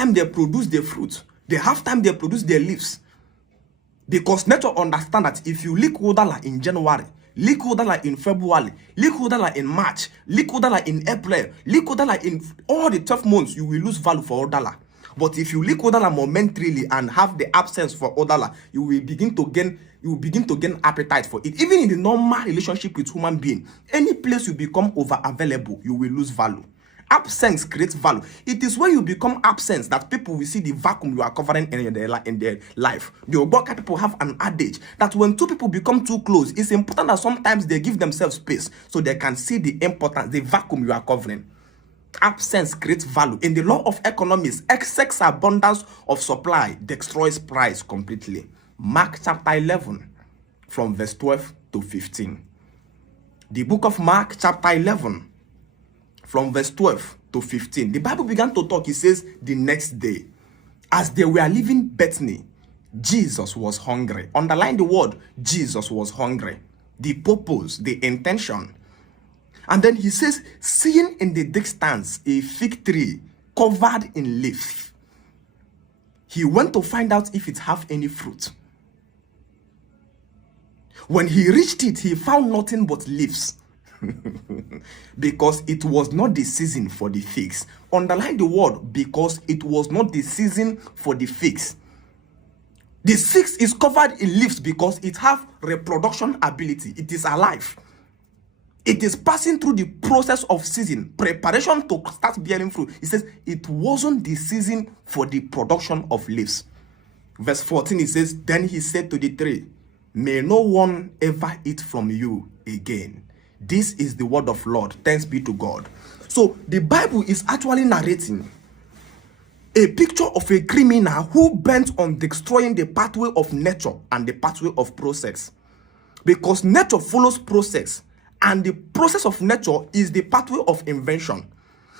time they produce the fruit. They have time they produce their leaves. Because nature understand that if you lick udala in January, lick udala in February, lick udala in March, lick udala in April, lick udala in all the 12 months, you will lose value for udala. But if you lick udala momentarily and have the absence for udala, you will begin to gain appetite for it. Even in the normal relationship with human being, any place you become over available, you will lose value. Absence creates value. It is when you become absent that people will see the vacuum you are covering in their life. The Ogbonge people have an adage that when two people become too close, it's important that sometimes they give themselves space so they can see the importance, the vacuum you are covering. Absence creates value. In the law of economics, excess abundance of supply destroys price completely. Mark chapter 11 from verse 12 to 15. The book of Mark chapter 11 from verse 12 to 15. The Bible began to talk. It says, the next day, as they were leaving Bethany, Jesus was hungry. Underline the word, Jesus was hungry. The purpose, the intention. And then he says, seeing in the distance a fig tree covered in leaf, he went to find out if it have any fruit. When he reached it, he found nothing but leaves. Because it was not the season for the figs. Underline the word, because it was not the season for the figs. The figs is covered in leaves because it have reproduction ability. It is alive. It is passing through the process of season, preparation to start bearing fruit. It says it wasn't the season for the production of leaves. Verse 14, it says, then he said to the tree, may no one ever eat from you again. This is the word of Lord. Thanks be to God. So the Bible is actually narrating a picture of a criminal who bent on destroying the pathway of nature and the pathway of process. Because nature follows process, and the process of nature is the pathway of invention.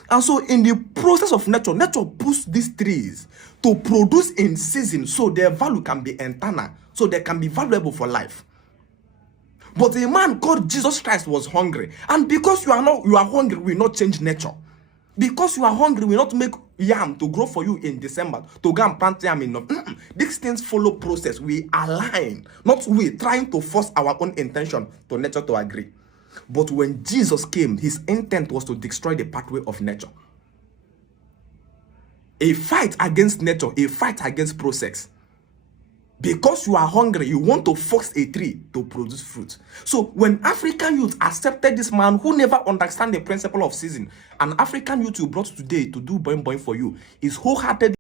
And so in the process of nature, nature puts these trees to produce in season so their value can be eternal, so they can be valuable for life. But a man called Jesus Christ was hungry. And because you are hungry, will not change nature. Because you are hungry, will not make yam to grow for you in December, to go and plant yam in November. These things follow process. We align, not we trying to force our own intention to nature to agree. But when Jesus came, his intent was to destroy the pathway of nature. A fight against nature, a fight against process. Because you are hungry, you want to force a tree to produce fruit. So when African youth accepted this man who never understand the principle of season, an African youth you brought today to do boing boing for you is wholeheartedly